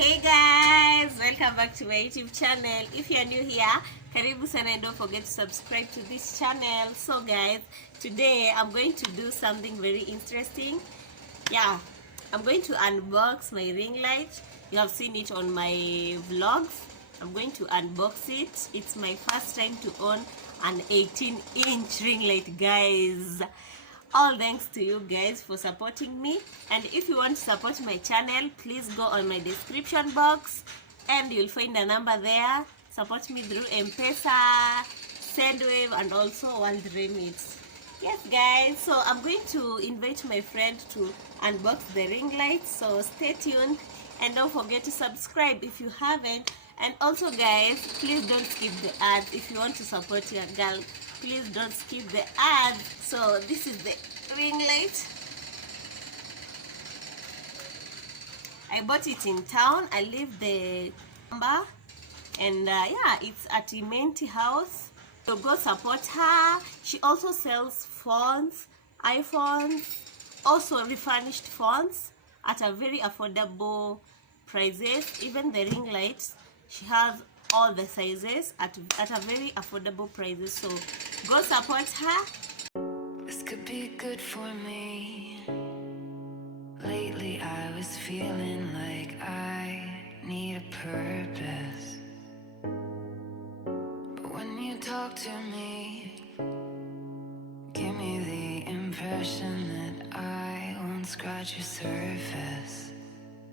Hey guys, welcome back to my YouTube channel. If you are new here, karibu sana, and don't forget to subscribe to this channel. So guys, today I'm going to do something very interesting. Yeah, I'm going to unbox my ring light. You have seen it on my vlogs. I'm going to unbox it. It's my first time to own an 18-inch ring light, guys. All thanks to you guys for supporting me, and if you want to support my channel, please go on my description box and you'll find a number there. Support me through mpesa, sendwave, and also remit. Yes guys, so I'm going to invite my friend to unbox the ring light, so stay tuned and don't forget to subscribe if you haven't. And also guys, please don't skip the ads. If you want to support your girl, please don't skip the ads. So this is the ring light. I bought it in town. I leave the number, and yeah, it's at Imenti house, so go support her. She also sells phones, iPhones, also refurbished phones at a very affordable prices. Even the ring lights, she has all the sizes at a very affordable prices, so go support her. This could be good for me. Lately I was feeling like I need a purpose, but when you talk to me, give me the impression that I won't scratch your surface.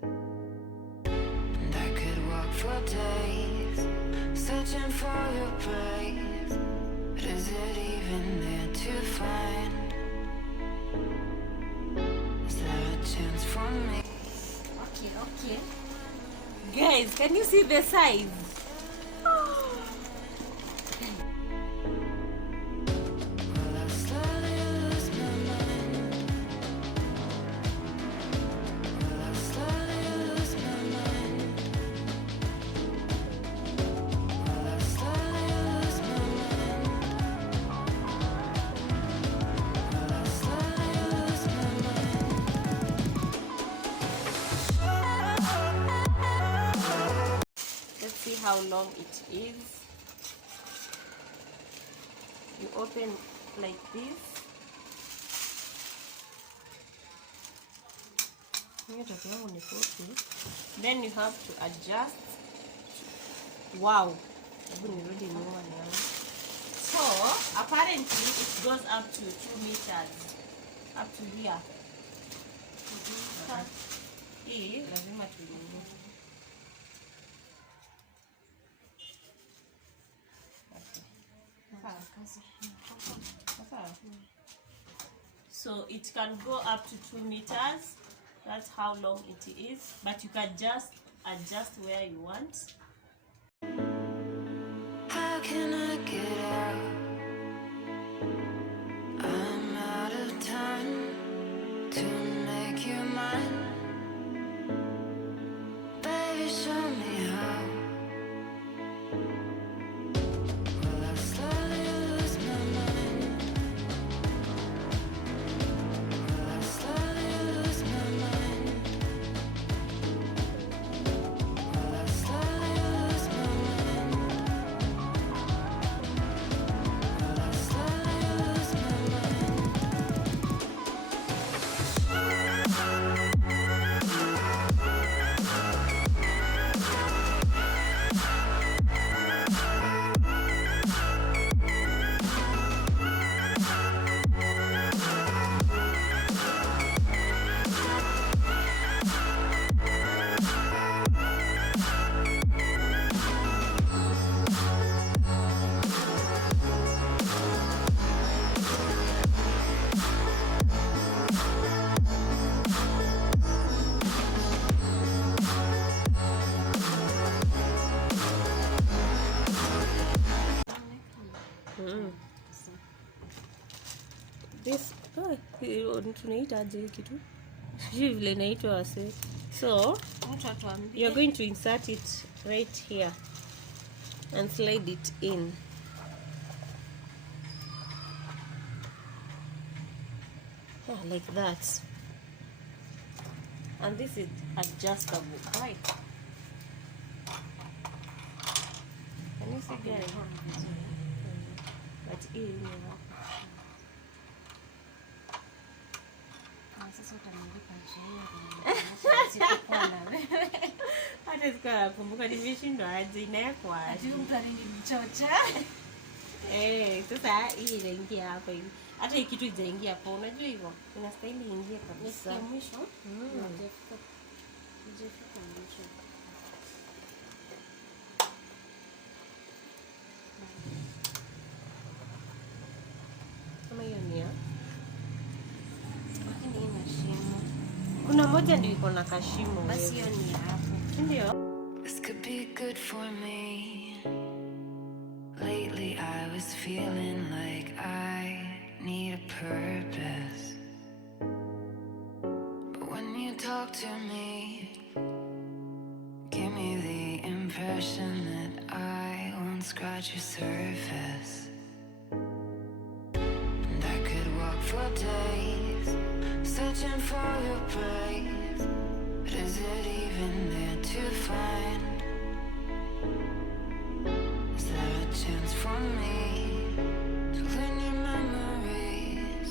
And I could walk for days searching for your praise, but is it even there to find? Is there a chance for me? Okay. Guys, can you see the size? Will I slowly lose my mind? Will I slowly lose my mind? Will I slowly lose my mind? Will I slowly lose my mind? Let's see how long it is. You open like this. Then you have to adjust. Wow. So apparently it goes up to 2 meters. Up to here. Hii lazima tuingie. So it can go up to 2 meters. That's how long it is, but you can just adjust where you want. How can I get out? I'm out of time to make you mine. Baby, show me how. Will I slowly lose my mind? Will I slowly lose my mind? Will I slowly lose my mind? Will I slowly lose my mind? This tunaita aje kitu? Sijui vile inaitwa wase. So you're going to insert it right here and slide it in. Yeah, like that. And this is adjustable, right? Sasa utanilipa hata sikuwa kumbuka nimeshindwa aje inawekwa aje. mtu alinimchocha. Sasa hii inaingia hapa hivi. Hata hii kitu ijaingia hapo. Unajua hivyo? Inastahili ingie kabisa. Ni mwisho. Unajifika mwisho. Kama hiyo ni ya. Lakini ina shimo. Kuna moja ndio iko na kashimo. Basi hiyo ni hapo. Ndio. This could be good for me. Lately I was feeling like I need a purpose. But when you talk to me, give me the impression that I won't scratch your surface. And I could walk for days, searching for your praise. But is it even there to find? Is there a chance for me to learn your memories?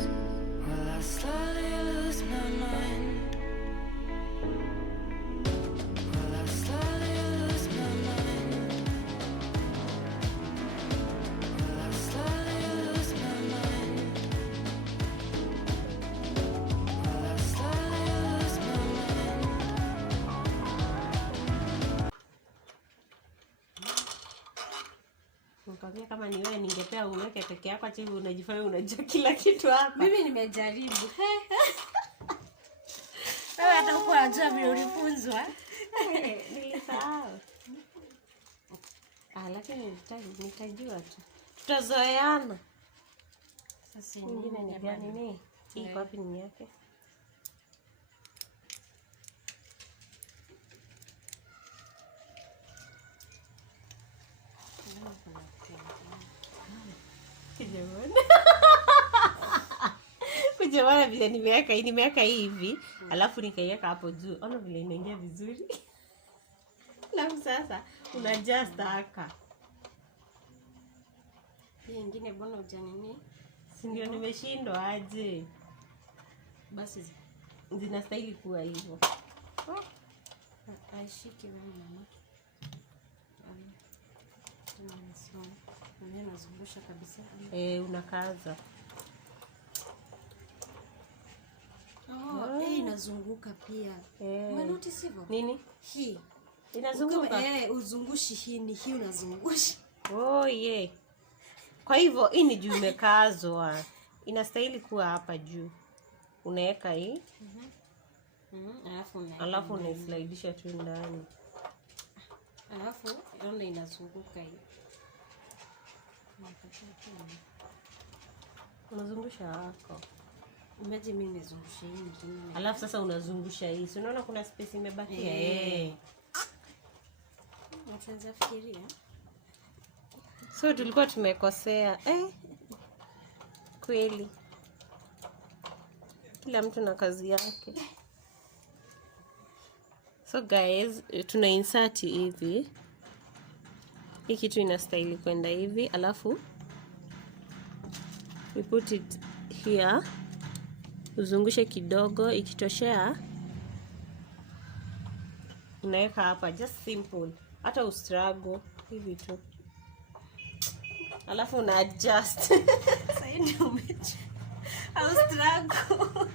Will I slowly lose my mind? Will I slowly lose my mind? Will I slowly lose my mind? Will I slowly lose my mind? Nikwambia kama ni wewe ningepea uweke peke yako acha hivi unajifanya unajua kila kitu hapa. Mimi nimejaribu. Wewe hata uko unajua vile ulifunzwa. Nilisahau. Lakini nitajua tu. Tutazoeana. Sasa Nyingine ni gani ni? Hii iko wapi ni yake? Kujawana vile nimeweka hivi, alafu nikaiweka hapo juu. Ona vile inaingia vizuri. Alafu sasa unajust haka. hii nyingine mbona hujanini? Si ndio nimeshindwa aje? Basi Zinastahili kuwa hivyo. aishiki wewe mama. Mimi nazungusha kabisa. Unakaza. Inazunguka pia. Umenotice hivyo? Nini? Hii Inazunguka? Uzungushi hii ni hii unazungusha. Kwa hivyo hii ni juu imekazwa. Inastahili kuwa hapa juu. Unaweka hii. Alafu unaislidisha tu ndani. Alafu ndio inazunguka hii. Unazungusha hako. Imagine mimi nimezungusha hii nyingine. Alafu sasa unazungusha hii. Si unaona kuna space imebakia? Unaweza fikiria. So tulikuwa tumekosea. Kweli. Kila mtu na kazi yake. So guys, tuna insert hivi. Hii kitu inastahili kwenda hivi, alafu we put it here. Uzungushe kidogo, ikitoshea unaweka hapa, just simple. Hata ustruggle hivi tu. Alafu una adjust. Sasa ndio umecha. Au struggle.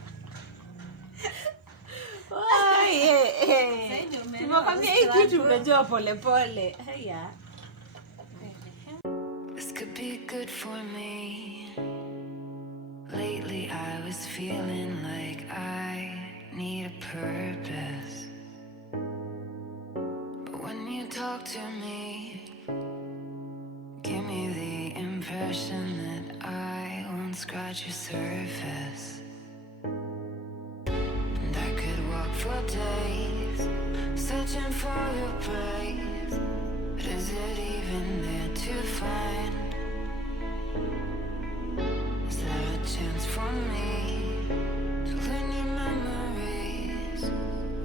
Tumekwambia hii kitu unajua pole pole. Haya. This could be good for me. Lately I was feeling like I need a purpose. But when you talk to me, give me the impression that I won't scratch your surface. And I could walk for days, searching for your praise. But is it even there to find? Is there a chance for me to learn your memories?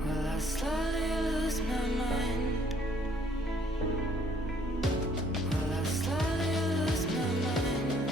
Will I slowly lose my mind? Will I slowly lose my mind?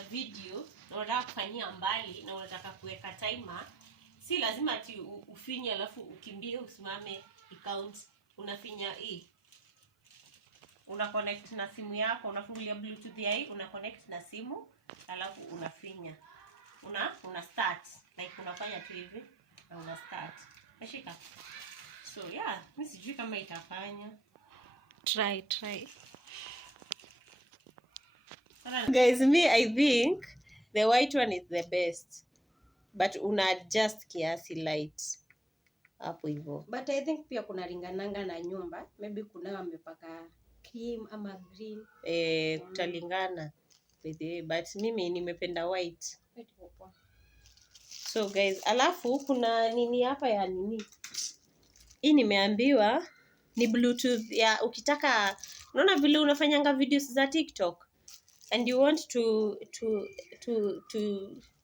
unafanya video na unataka kufanyia mbali na unataka kuweka timer, si lazima ati ufinye alafu ukimbie usimame count. Unafinya hii, una connect na simu yako, unafungulia bluetooth ya hii, una connect na simu alafu unafinya, una start, like unafanya tu hivi na una start. Nashika. So yeah, mimi sijui kama itafanya. Try. Guys, me I think the white one is the best, but una adjust kiasi light hapo hivyo. But I think pia kuna lingananga na nyumba, maybe kuna wamepaka cream ama green. Kutalingana by the way, but mimi nimependa white. So guys, alafu kuna nini hapa ya nini? Hii nimeambiwa ni bluetooth ya ukitaka, unaona vile unafanyanga videos za TikTok and you want to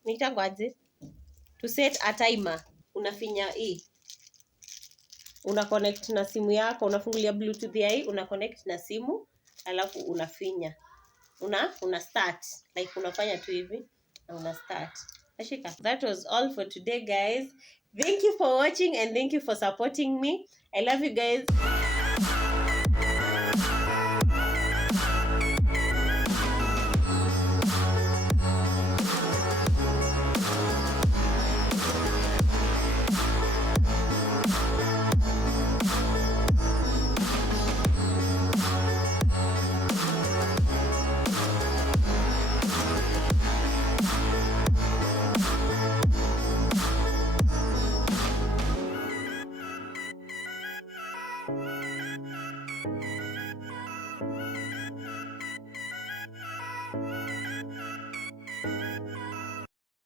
nitangwaje? To set a timer. Unafinya hii. Una connect na simu yako, unafungulia bluetooth ya hii, una connect na simu, alafu unafinya. Una start. Like unafanya tu hivi na una start. Ashika. That was all for today, guys. Thank you for watching and thank you for supporting me. I love you guys.